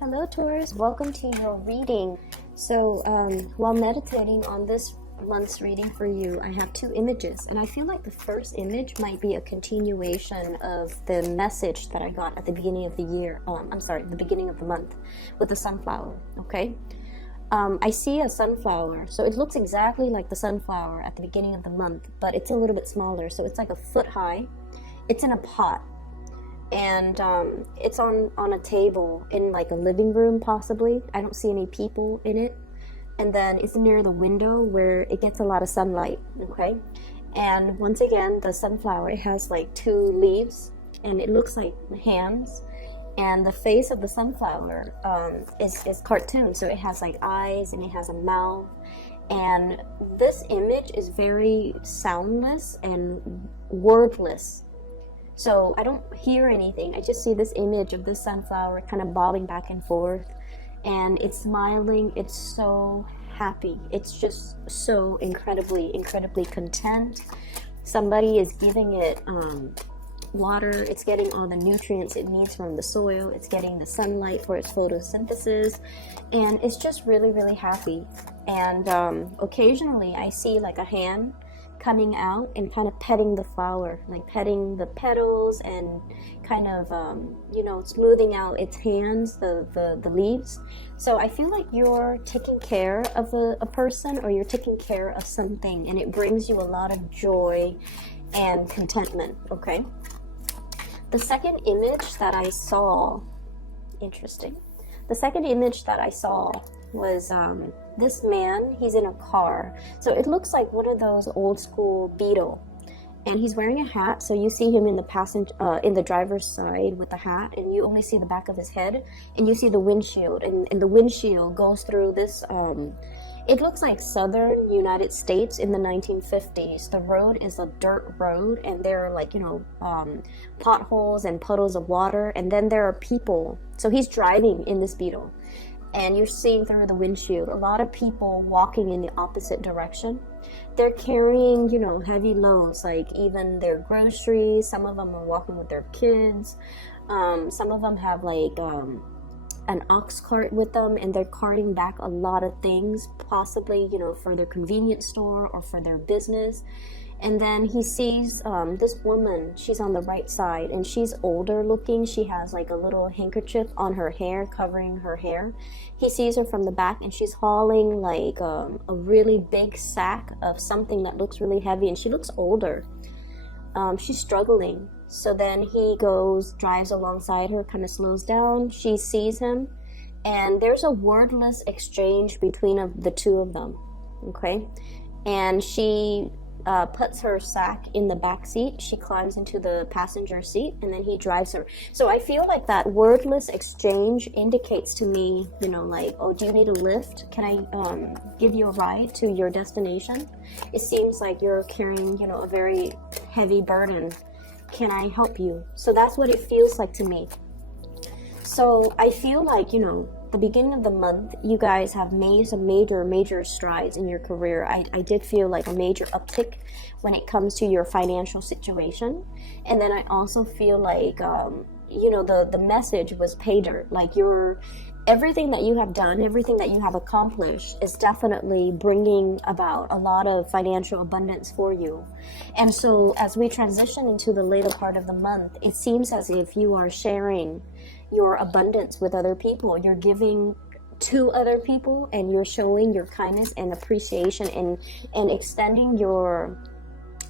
Hello Taurus, welcome to your reading. So while meditating on this month's reading for you, I have two images, and I feel like the first image might be a continuation of the message that I got at the beginning of the year. The beginning of the month with the sunflower. Okay, I see a sunflower, so it looks exactly like the sunflower at the beginning of the month, but it's a little bit smaller, so it's like a foot high. It's in a pot. And it's on a table in like a living room possibly. I don't see any people in it. And then it's near the window where it gets a lot of sunlight, okay? And once again, the sunflower, it has like two leaves and it looks like hands. And the face of the sunflower is cartoon, so it has like eyes and it has a mouth. And this image is very soundless and wordless. So I don't hear anything. I just see this image of this sunflower kind of bobbing back and forth. And it's smiling. It's so happy. It's just so incredibly content. Somebody is giving it water. It's getting all the nutrients it needs from the soil. It's getting the sunlight for its photosynthesis. And it's just really happy. And occasionally I see like a hand coming out and kind of petting the flower, like petting the petals and kind of smoothing out its hands, the leaves. So I feel like you're taking care of a person, or you're taking care of something, and it brings you a lot of joy and contentment. Okay, the second image that I saw, the second image that I saw was this man. He's in a car, so it looks like one of those old school Beetle, and he's wearing a hat, so you see him in the in the driver's side with the hat, and you only see the back of his head, and you see the windshield, and the windshield goes through this it looks like southern United States in the 1950s. The road is a dirt road, and there are like potholes and puddles of water, and then there are people. So he's driving in this Beetle, and you're seeing through the windshield a lot of people walking in the opposite direction. They're carrying, heavy loads, like even their groceries. Some of them are walking with their kids. Some of them have like an ox cart with them, and they're carting back a lot of things, possibly, for their convenience store or for their business. And then he sees this woman. She's on the right side, and she's older looking. She has like a little handkerchief on her hair, covering her hair. He sees her from the back, and she's hauling like a really big sack of something that looks really heavy, and she looks older. She's struggling. So then he drives alongside her, kind of slows down. She sees him, and there's a wordless exchange between the two of them. Okay, and she puts her sack in the back seat. She climbs into the passenger seat, and then he drives her. So I feel like that wordless exchange indicates to me, like, oh, do you need a lift? Can I give you a ride to your destination? It seems like you're carrying, a very heavy burden. Can I help you? So that's what it feels like to me. So I feel like, the beginning of the month, you guys have made some major strides in your career. I did feel like a major uptick when it comes to your financial situation. And then I also feel like, the message was pay dirt. Like everything that you have done, everything that you have accomplished is definitely bringing about a lot of financial abundance for you. And so as we transition into the later part of the month, it seems as if you are sharing your abundance with other people. You're giving to other people, and you're showing your kindness and appreciation and extending your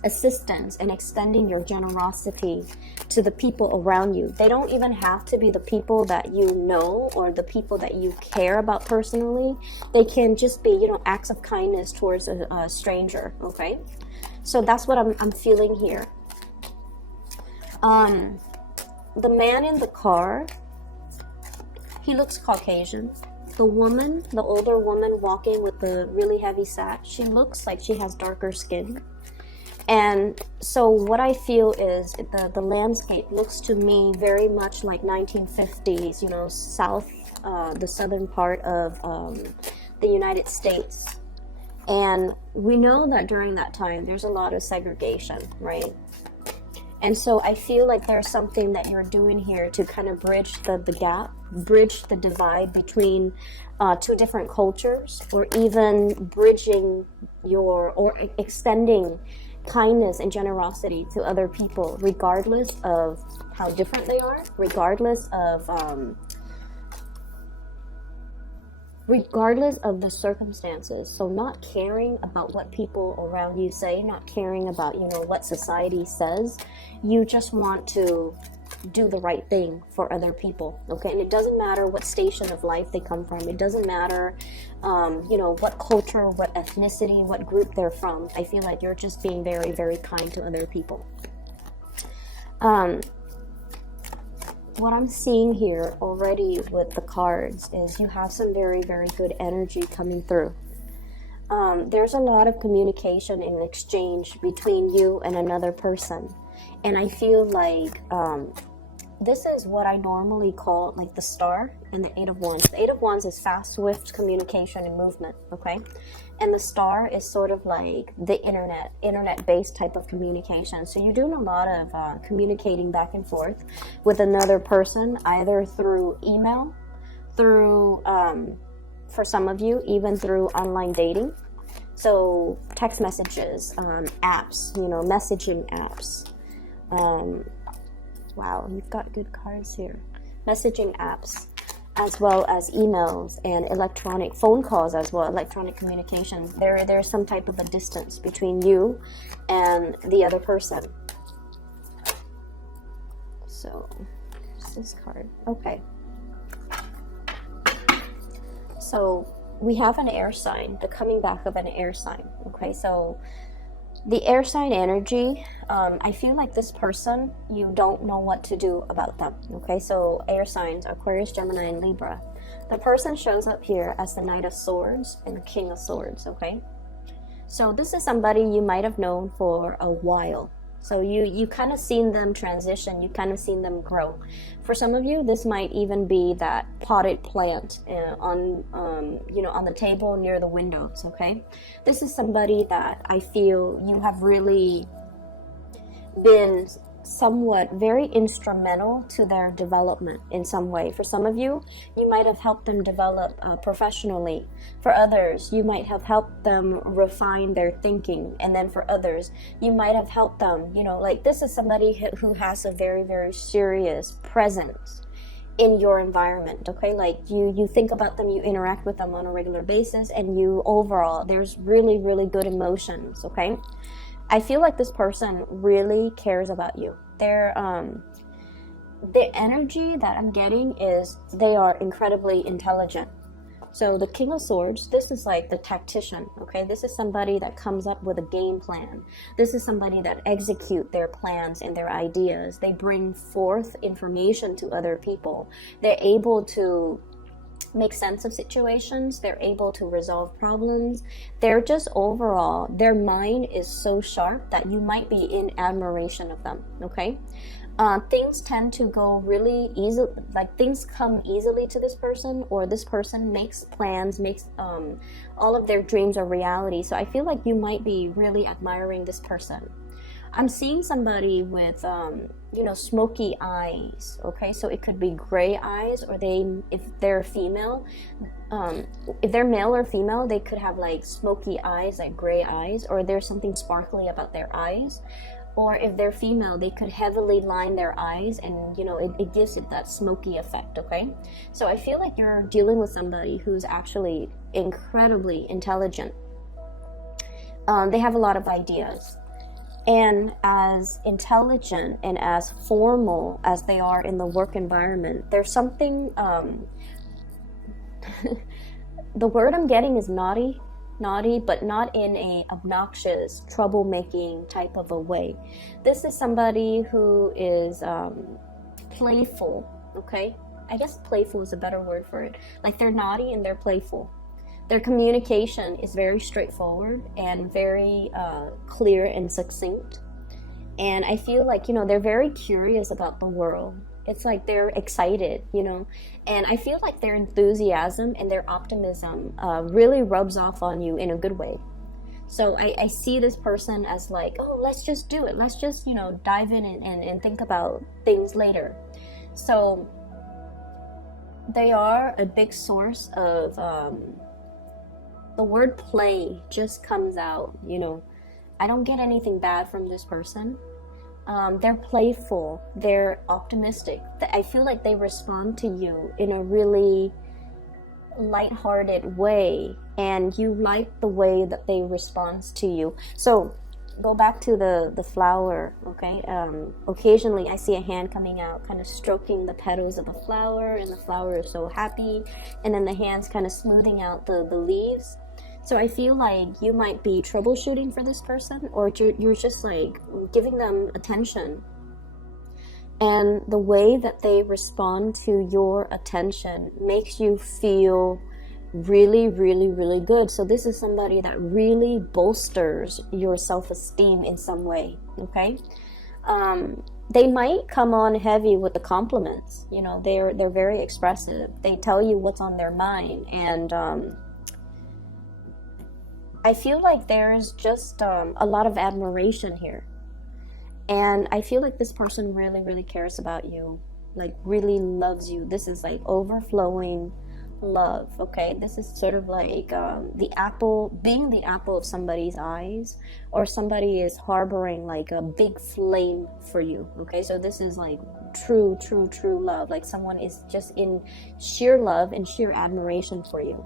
assistance and extending your generosity to the people around you. They don't even have to be the people that you know or the people that you care about personally. They can just be, acts of kindness towards a stranger. Okay, so that's what I'm feeling here. The man in the car, he looks Caucasian. The woman, the older woman walking with the really heavy sack, she looks like she has darker skin. And so what I feel is the landscape looks to me very much like 1950s, the southern part of the United States. And we know that during that time, there's a lot of segregation, right? And so I feel like there's something that you're doing here to kind of bridge the gap, bridge the divide between two different cultures, or even bridging or extending kindness and generosity to other people, regardless of how different they are, regardless of the circumstances. So not caring about what people around you say, not caring about, what society says. You just want to do the right thing for other people, okay? And it doesn't matter what station of life they come from. It doesn't matter, what culture, what ethnicity, what group they're from. I feel like you're just being very, very kind to other people. What I'm seeing here already with the cards is you have some very, very good energy coming through. There's a lot of communication and exchange between you and another person. And I feel like this is what I normally call like the star and the 8 of Wands. The 8 of Wands is fast, swift communication and movement, okay? And the star is sort of like the internet-based type of communication. So you're doing a lot of communicating back and forth with another person, either through email, through, for some of you, even through online dating. So text messages, apps, messaging apps. Wow, you've got good cards here. Messaging apps, as well as emails and electronic phone calls as well, electronic communication. There's some type of a distance between you and the other person. So, what's this card? Okay. So, we have an air sign, the coming back of an air sign. Okay, so the air sign energy, I feel like this person, you don't know what to do about them. Okay, so air signs, Aquarius, Gemini, and Libra. The person shows up here as the Knight of Swords and the King of Swords. Okay, so this is somebody you might have known for a while. So you kind of seen them transition, you kind of seen them grow. For some of you, this might even be that potted plant on the table near the windows, okay? This is somebody that I feel you have really been somewhat very instrumental to their development in some way. For some of you, you might have helped them develop professionally. For others, you might have helped them refine their thinking. And then for others, you might have helped them, like this is somebody who has a very, very serious presence in your environment, okay? Like you think about them, you interact with them on a regular basis, and you overall, there's really, really good emotions, okay? I feel like this person really cares about you. The energy that I'm getting is they are incredibly intelligent. So the King of Swords, this is like the tactician, okay? This is somebody that comes up with a game plan. This is somebody that execute their plans and their ideas. They bring forth information to other people. They're able to make sense of situations. They're able to resolve problems. They're just overall, their mind is so sharp that you might be in admiration of them, okay? Things tend to go really easy, like things come easily to this person, or this person makes plans, makes all of their dreams a reality. So I feel like you might be really admiring this person. I'm seeing somebody with, smoky eyes, okay? So it could be gray eyes, or if they're female, if they're male or female, they could have like smoky eyes, like gray eyes, or there's something sparkly about their eyes. Or if they're female, they could heavily line their eyes, and, it gives it that smoky effect, okay? So I feel like you're dealing with somebody who's actually incredibly intelligent. They have a lot of ideas. And as intelligent and as formal as they are in the work environment, there's something, the word I'm getting is naughty, but not in a obnoxious, troublemaking type of a way. This is somebody who is playful, okay? I guess playful is a better word for it. Like they're naughty and they're playful. Their communication is very straightforward and very clear and succinct. And I feel like, they're very curious about the world. It's like they're excited, and I feel like their enthusiasm and their optimism really rubs off on you in a good way. So I see this person as like, oh, let's just do it. Let's just, you know, dive in and think about things later. So they are a big source of, the word play just comes out, you know. I don't get anything bad from this person. They're playful. They're optimistic. I feel like they respond to you in a really lighthearted way, and you like the way that they respond to you. So go back to the flower, okay? Occasionally I see a hand coming out, kind of stroking the petals of a flower, and the flower is so happy, and then the hand's kind of smoothing out the leaves. So I feel like you might be troubleshooting for this person, or you're just like giving them attention. And the way that they respond to your attention makes you feel really, really, really good. So this is somebody that really bolsters your self-esteem in some way, okay? They might come on heavy with the compliments. You know, they're very expressive. They tell you what's on their mind. And I feel like there's just a lot of admiration here. And I feel like this person really, really cares about you, like really loves you. This is like overflowing love, okay? This is sort of like being the apple of somebody's eyes, or somebody is harboring like a big flame for you, okay? So this is like true, true, true love. Like someone is just in sheer love and sheer admiration for you.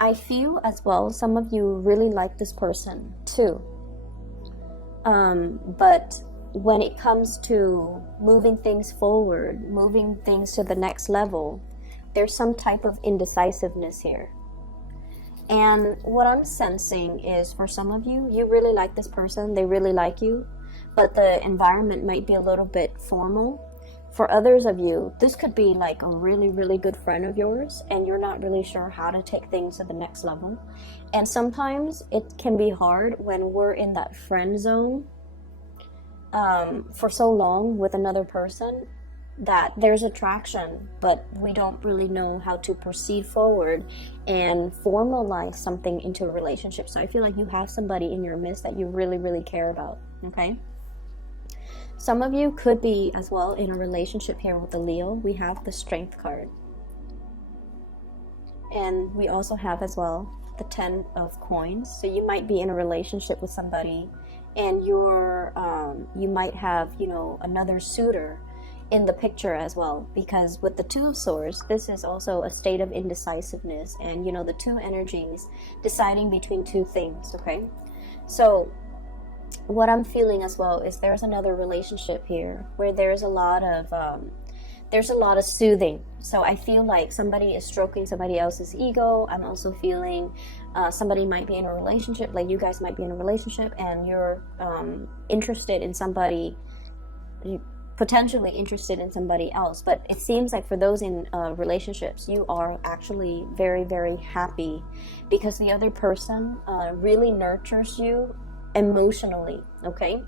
I feel as well, some of you really like this person too. But when it comes to moving things forward, moving things to the next level, there's some type of indecisiveness here. And what I'm sensing is, for some of you, you really like this person, they really like you, but the environment might be a little bit formal. For others of you, this could be like a really, really good friend of yours, and you're not really sure how to take things to the next level. And sometimes it can be hard when we're in that friend zone for so long with another person, that there's attraction, but we don't really know how to proceed forward and formalize something into a relationship. So I feel like you have somebody in your midst that you really, really care about, okay? Some of you could be as well in a relationship here with the Leo. We have the Strength card. And we also have as well the 10 of coins. So you might be in a relationship with somebody, and you might have, you know, another suitor in the picture as well, because with the 2 of swords, this is also a state of indecisiveness, and you know, the 2 energies deciding between 2 things, okay? So what I'm feeling as well is there's another relationship here where there's a lot of soothing. So I feel like somebody is stroking somebody else's ego. I'm also feeling somebody might be in a relationship, like you guys might be in a relationship, and you're interested in somebody, potentially interested in somebody else. But it seems like for those in relationships, you are actually very, very happy because the other person really nurtures you emotionally, okay?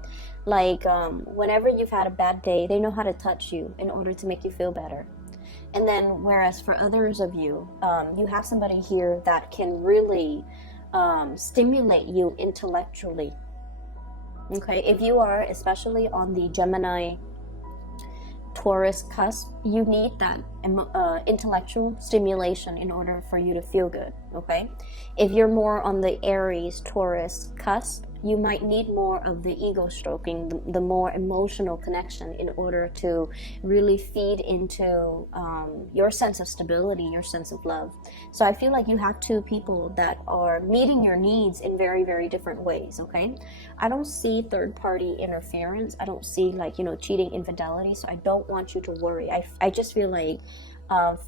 Like whenever you've had a bad day, they know how to touch you in order to make you feel better. And then whereas for others of you, you have somebody here that can really stimulate you intellectually, okay? If you are especially on the Gemini Taurus cusp, you need that intellectual stimulation in order for you to feel good, okay? If you're more on the Aries Taurus cusp, you might need more of the ego stroking, the more emotional connection, in order to really feed into your sense of stability, your sense of love. So I feel like you have 2 people that are meeting your needs in very, very different ways, okay? I don't see third-party interference. I don't see, like, you know, cheating, infidelity, so I don't want you to worry. I just feel like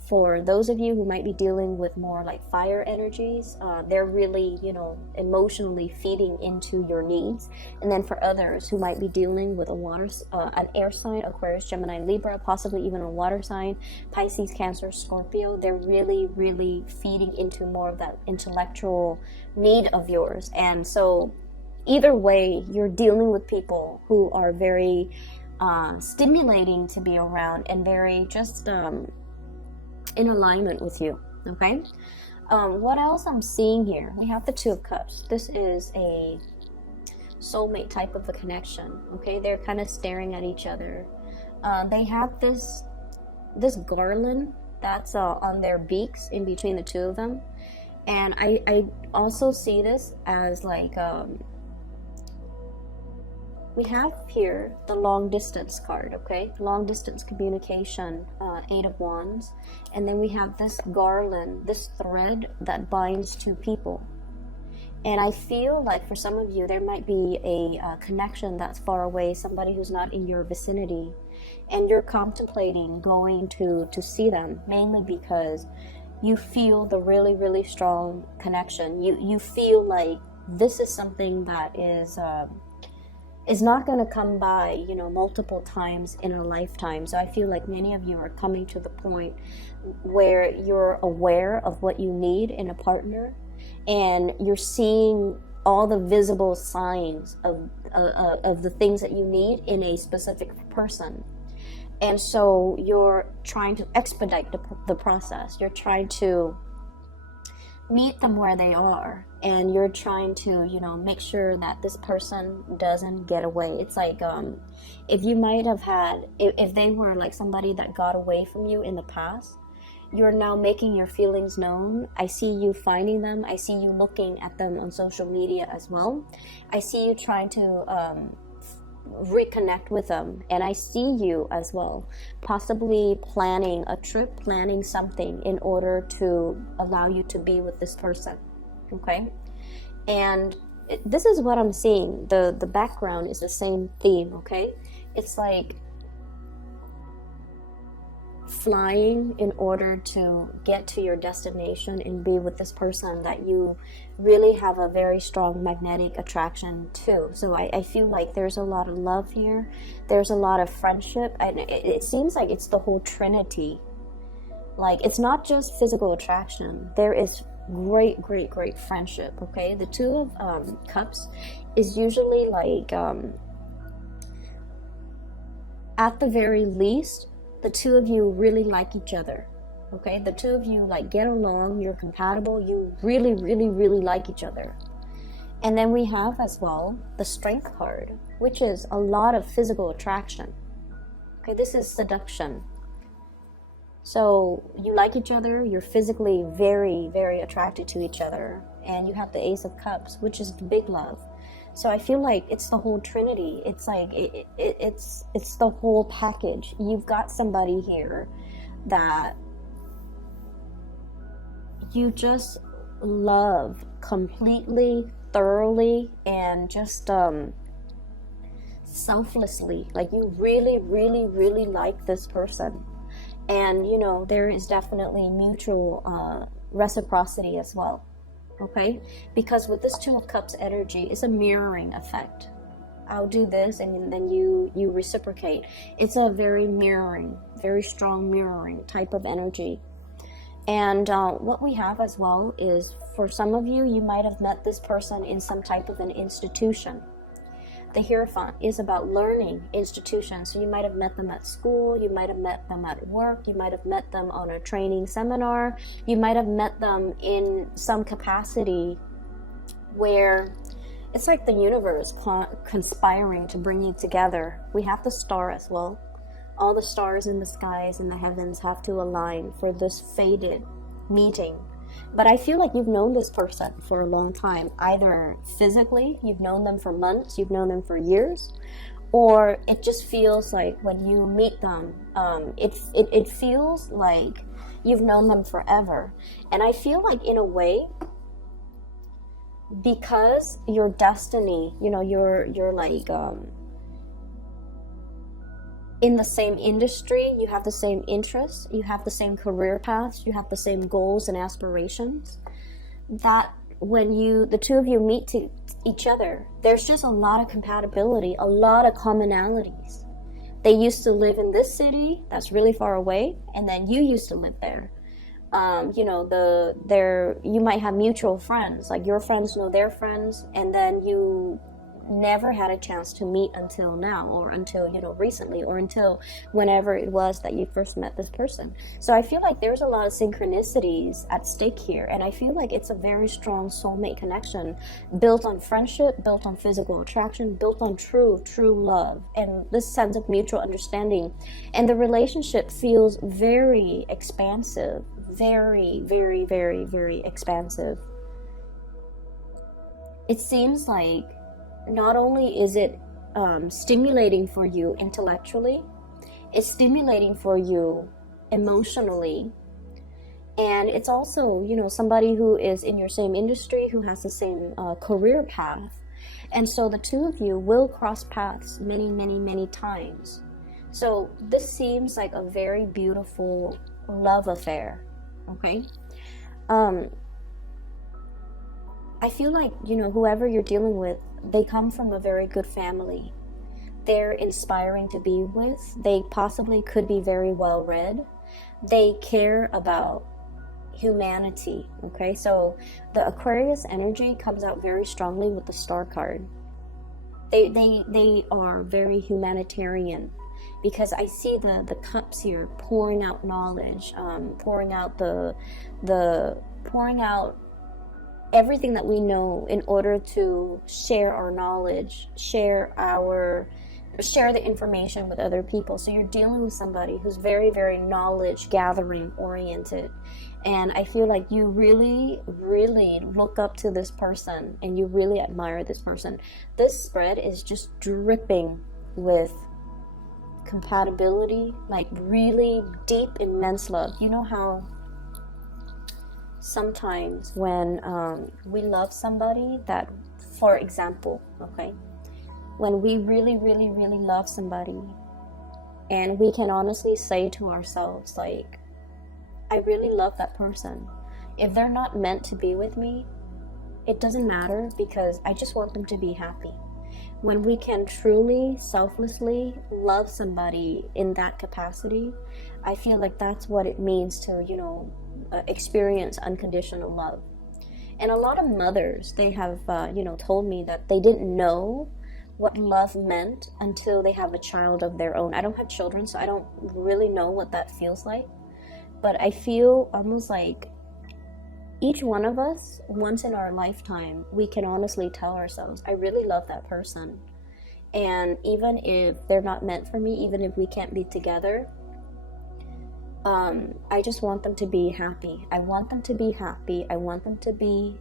for those of you who might be dealing with more like fire energies, they're really, you know, emotionally feeding into your needs. And then for others who might be dealing with an air sign, Aquarius, Gemini, Libra, possibly even a water sign, Pisces, Cancer, Scorpio, they're really, really feeding into more of that intellectual need of yours. And so either way, you're dealing with people who are very stimulating to be around and very just in alignment with you, okay? What else I'm seeing here? We have the Two of Cups. This is a soulmate type of a connection. Okay, they're kind of staring at each other. They have this garland that's on their beaks in between the two of them, and I also see this as like we have here the long distance card. Okay, long distance communication, Eight of Wands, and then we have this garland, this thread that binds two people. And I feel like for some of you, there might be a connection that's far away, somebody who's not in your vicinity, and you're contemplating going to see them, mainly because you feel the really, really strong connection. You feel like this is something that is not going to come by, you know, multiple times in a lifetime. So I feel like many of you are coming to the point where you're aware of what you need in a partner, and you're seeing all the visible signs of the things that you need in a specific person. And so you're trying to expedite the process. You're trying to meet them where they are, and you're trying to, you know, make sure that this person doesn't get away. It's like if you might have had, if they were like somebody that got away from you in the past, you're now making your feelings known. I see you finding them. I see you looking at them on social media as well. I see you trying to reconnect with them, and I see you as well possibly planning a trip, planning something in order to allow you to be with this person. Okay, and this is what I'm seeing. The background is the same theme. Okay, it's like flying in order to get to your destination and be with this person that you really have a very strong magnetic attraction to. So I feel like there's a lot of love here, there's a lot of friendship, and it seems like it's the whole trinity. Like, it's not just physical attraction, there is great friendship. Okay, the Two of Cups is usually like at the very least, the two of you really like each other. Okay, the two of you like get along, you're compatible, you really like each other. And then we have as well the Strength card, which is a lot of physical attraction. Okay, this is seduction. So you like each other, you're physically very attracted to each other, and you have the Ace of Cups, which is the big love. So I feel like it's the whole trinity. It's like it's the whole package. You've got somebody here that you just love completely, thoroughly, and just selflessly. Like, you really like this person. And, you know, there is definitely mutual reciprocity as well. Okay, because with this Two of Cups energy, it's a mirroring effect. I'll do this, and then you reciprocate. It's a very mirroring, very strong mirroring type of energy. And what we have as well is, for some of you, you might have met this person in some type of an institution. The Hierophant is about learning institutions. So you might have met them at school, you might have met them at work, you might have met them on a training seminar, you might have met them in some capacity where it's like the universe conspiring to bring you together. We have the Star as well. All the stars in the skies and the heavens have to align for this fated meeting. But I feel like you've known this person for a long time. Either physically, you've known them for months, you've known them for years, or it just feels like when you meet them, it feels like you've known them forever. And I feel like, in a way, because your destiny, you know, you're like in the same industry, you have the same interests, you have the same career paths, you have the same goals and aspirations, that when the two of you meet each other, there's just a lot of compatibility, a lot of commonalities. They used to live in this city that's really far away, and then you used to live there. You know, you might have mutual friends, like your friends know their friends, and then you never had a chance to meet until now, or until, you know, recently, or until whenever it was that you first met this person. So I feel like there's a lot of synchronicities at stake here, and I feel like it's a very strong soulmate connection, built on friendship, built on physical attraction, built on true love, and this sense of mutual understanding. And the relationship feels very expansive, very, very, very, very expansive. It seems like not only is it stimulating for you intellectually, it's stimulating for you emotionally, and it's also, you know, somebody who is in your same industry, who has the same career path, and so the two of you will cross paths many, many, many times. So this seems like a very beautiful love affair, okay? I feel like, you know, whoever you're dealing with, they come from a very good family. They're inspiring to be with. They possibly could be very well read. They care about humanity, okay? So the Aquarius energy comes out very strongly with the Star card. They are very humanitarian, because I see the cups here pouring out knowledge, pouring out pouring out everything that we know in order to share our knowledge, share the information with other people. So you're dealing with somebody who's very, very knowledge gathering oriented, and I feel like you really, really look up to this person and you really admire this person. This spread is just dripping with compatibility, like really deep, immense love. You know how sometimes when we love somebody, that, for example, okay, when we really, really, really love somebody, and we can honestly say to ourselves, like, I really love that person. If they're not meant to be with me, it doesn't matter, because I just want them to be happy. When we can truly, selflessly love somebody in that capacity, I feel like that's what it means to, you know, experience unconditional love. And a lot of mothers, they have you know, told me that they didn't know what love meant until they have a child of their own. I don't have children, so I don't really know what that feels like, but I feel almost like each one of us, once in our lifetime, we can honestly tell ourselves, I really love that person, and even if they're not meant for me, even if we can't be together, I just want them to be happy. I want them to be happy. I want them to be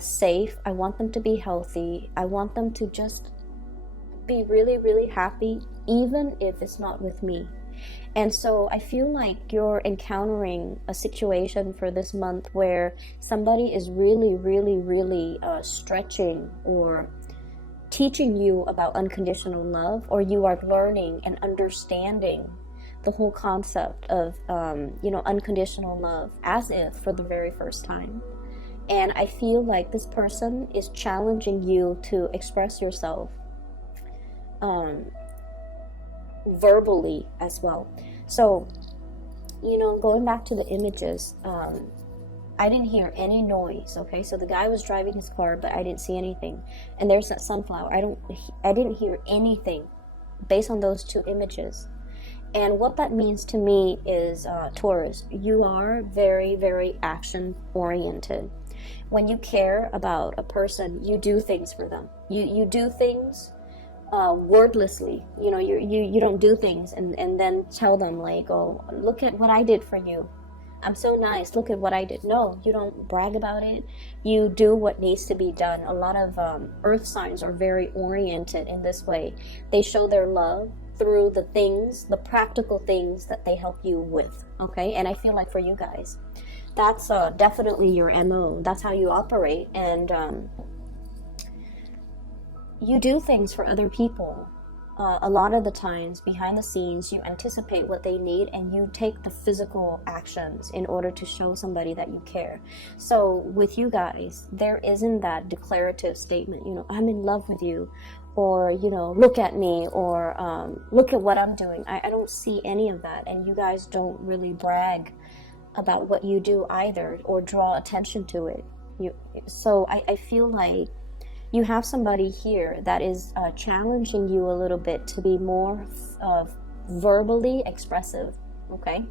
safe. I want them to be healthy. I want them to just be really, really happy, even if it's not with me. And so I feel like you're encountering a situation for this month where somebody is really, really, really stretching or teaching you about unconditional love, or you are learning and understanding the whole concept of you know, unconditional love as if for the very first time. And I feel like this person is challenging you to express yourself verbally as well. So, you know, going back to the images, I didn't hear any noise, okay? So the guy was driving his car, but I didn't see anything. And there's that sunflower. I didn't hear anything based on those two images. And what that means to me is, Taurus, you are very, very action oriented. When you care about a person, you do things for them. You do things wordlessly. You know, you don't do things and then tell them like, oh, look at what I did for you. I'm so nice. Look at what I did. No, you don't brag about it. You do what needs to be done. A lot of earth signs are very oriented in this way. They show their love through the things, the practical things that they help you with, okay? And I feel like for you guys, that's definitely your MO. That's how you operate, and you do things for other people. A lot of the times, behind the scenes, you anticipate what they need and you take the physical actions in order to show somebody that you care. So with you guys, there isn't that declarative statement, you know, I'm in love with you, or, you know, look at me, or look at what I'm doing. I don't see any of that, and you guys don't really brag about what you do either, or draw attention to it. So I feel like you have somebody here that is challenging you a little bit to be more verbally expressive, okay?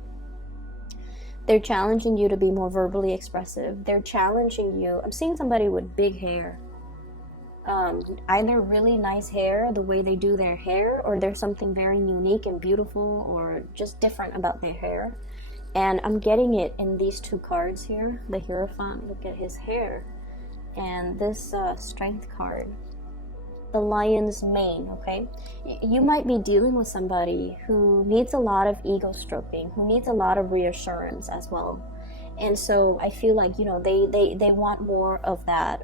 They're challenging you to be more verbally expressive. They're challenging you. I'm seeing somebody with big hair. Either really nice hair, the way they do their hair, or there's something very unique and beautiful or just different about their hair. And I'm getting it in these two cards here. The Hierophant, look at his hair. And this Strength card. The lion's mane, okay? You might be dealing with somebody who needs a lot of ego stroking, who needs a lot of reassurance as well. And so I feel like, you know, they want more of that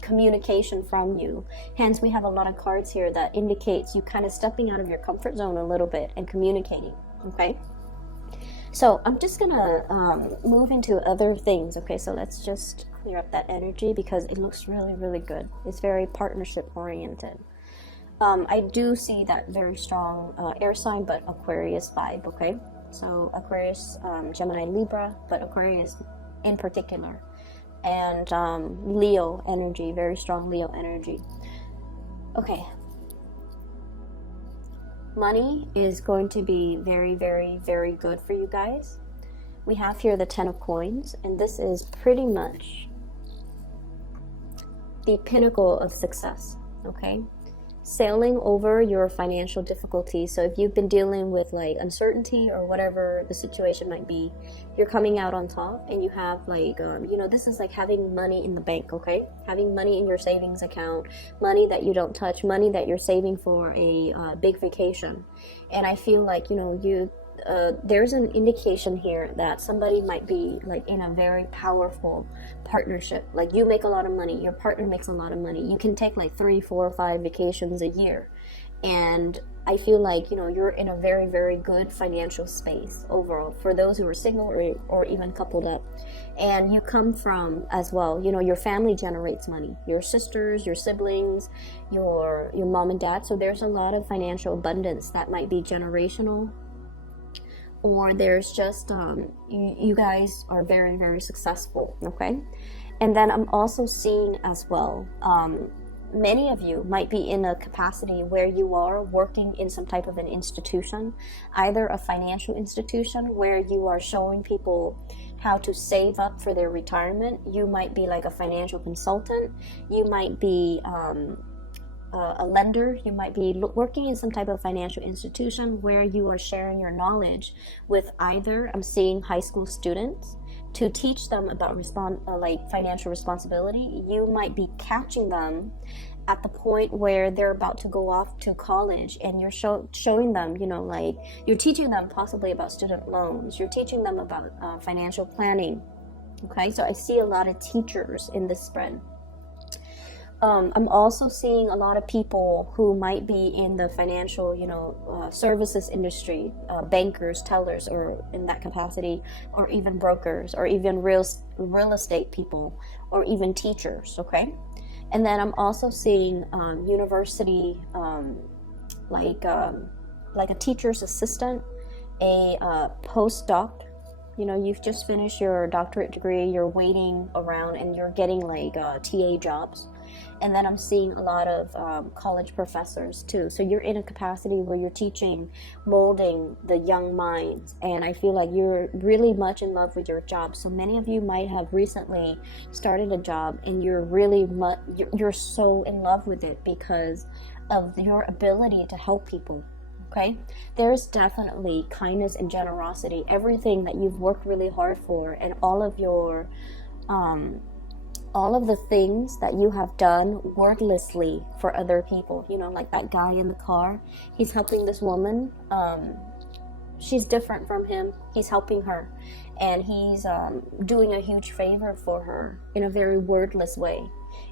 communication from you. Hence, we have a lot of cards here that indicates you kind of stepping out of your comfort zone a little bit and communicating, okay? So I'm just gonna move into other things, okay? So let's just clear up that energy because it looks really, really good. It's very partnership oriented. I do see that very strong air sign, but Aquarius vibe, okay? So Aquarius, Gemini, Libra, but Aquarius in particular. And Leo energy, very strong Leo energy. Okay. Money is going to be very, very, very good for you guys. We have here the 10 of coins, and this is pretty much the pinnacle of success, okay? Sailing over your financial difficulties. So if you've been dealing with like uncertainty or whatever the situation might be, you're coming out on top, and you have like, you know, this is like having money in the bank, okay? Having money in your savings account, money that you don't touch, money that you're saving for a big vacation. And I feel like, you know, there's an indication here that somebody might be like in a very powerful partnership. Like you make a lot of money, your partner makes a lot of money. You can take like 3, 4, 5 vacations a year. And I feel like, you know, you're in a very, very good financial space overall for those who are single or even coupled up. And you come from as well, you know, your family generates money, your sisters, your siblings, your mom and dad. So there's a lot of financial abundance that might be generational. Or there's just, you guys are very, very successful, okay? And then I'm also seeing as well, many of you might be in a capacity where you are working in some type of an institution, either a financial institution where you are showing people how to save up for their retirement. You might be like a financial consultant. You might be a lender. You might be working in some type of financial institution where you are sharing your knowledge with either, I'm seeing high school students, to teach them about like financial responsibility. You might be catching them at the point where they're about to go off to college, and you're showing them, you know, like you're teaching them possibly about student loans. You're teaching them about financial planning. Okay, so I see a lot of teachers in this spread. I'm also seeing a lot of people who might be in the financial, you know, services industry, bankers, tellers, or in that capacity, or even brokers, or even real estate people, or even teachers, okay? And then I'm also seeing university, like a teacher's assistant, a postdoc. You know, you've just finished your doctorate degree, you're waiting around, and you're getting like TA jobs. And then I'm seeing a lot of college professors too. So you're in a capacity where you're teaching, molding the young minds. And I feel like you're really much in love with your job. So many of you might have recently started a job, and you're really you're so in love with it because of your ability to help people. Okay, there's definitely kindness and generosity, everything that you've worked really hard for, and all of your all of the things that you have done wordlessly for other people. You know, like that guy in the car, he's helping this woman. She's different from him. He's helping her, and he's doing a huge favor for her in a very wordless way,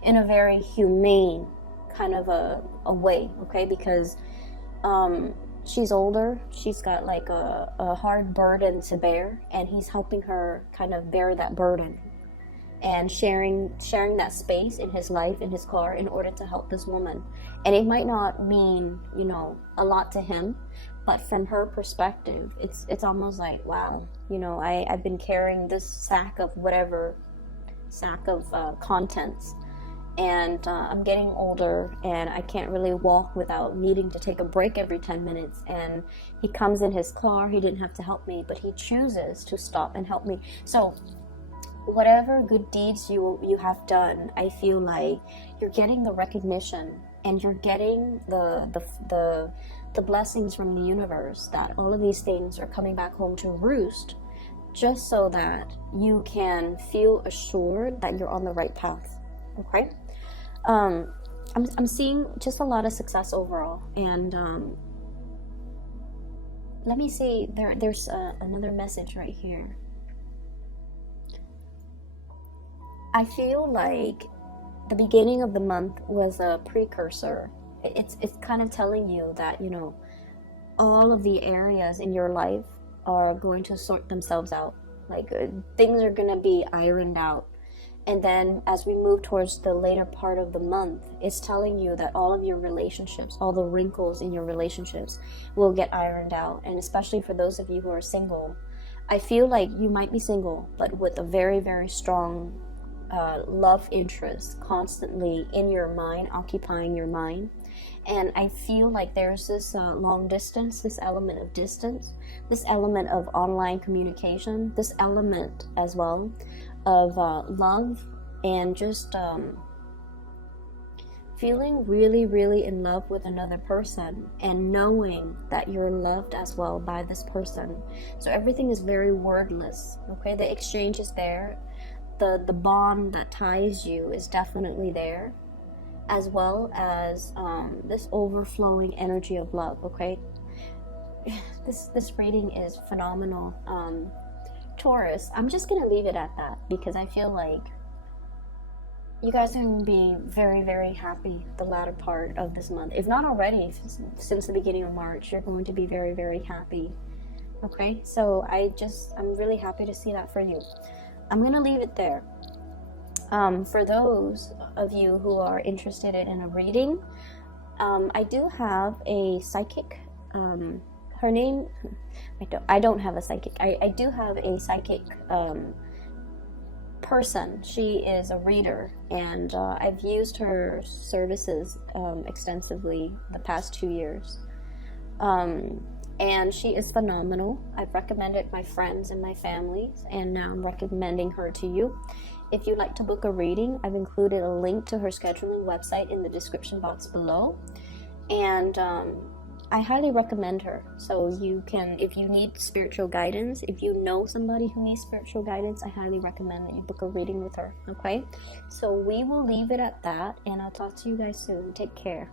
in a very humane kind of a way, okay? Because she's older, she's got like a hard burden to bear, and he's helping her kind of bear that burden, and sharing that space in his life, in his car, in order to help this woman. And it might not mean, you know, a lot to him, but from her perspective, it's almost like, wow, you know, I've been carrying this sack of contents, and I'm getting older and I can't really walk without needing to take a break every 10 minutes. And he comes in his car, he didn't have to help me, but he chooses to stop and help me. So whatever good deeds you have done, I feel like you're getting the recognition and you're getting the blessings from the universe, that all of these things are coming back home to roost, just so that you can feel assured that you're on the right path. Okay. I'm seeing just a lot of success overall, and let me see, there's another message right here. I feel like the beginning of the month was a precursor. It's kind of telling you that, you know, all of the areas in your life are going to sort themselves out. Like things are going to be ironed out. And then as we move towards the later part of the month, it's telling you that all of your relationships, all the wrinkles in your relationships will get ironed out. And especially for those of you who are single, I feel like you might be single, but with a very, very strong love interest constantly in your mind, occupying your mind. And I feel like there's this long distance, this element of distance, this element of online communication, this element as well of love, and just feeling really, really in love with another person and knowing that you're loved as well by this person. So everything is very wordless, okay? The exchange is there. The bond that ties you is definitely there, as well as this overflowing energy of love, okay? This reading is phenomenal. Taurus, I'm just going to leave it at that, because I feel like you guys are going to be very, very happy the latter part of this month. If not already, since the beginning of March, you're going to be very, very happy, okay? So I'm really happy to see that for you. I'm going to leave it there. For those of you who are interested in a reading, I do have a psychic. Her name, I don't have a psychic. I do have a psychic person. She is a reader, and I've used her services extensively the past 2 years. And she is phenomenal. I've recommended my friends and my families, and now I'm recommending her to you. If you'd like to book a reading, I've included a link to her scheduling website in the description box below. And I highly recommend her. So you can, if you need spiritual guidance, if you know somebody who needs spiritual guidance, I highly recommend that you book a reading with her, okay? So we will leave it at that, and I'll talk to you guys soon. Take care.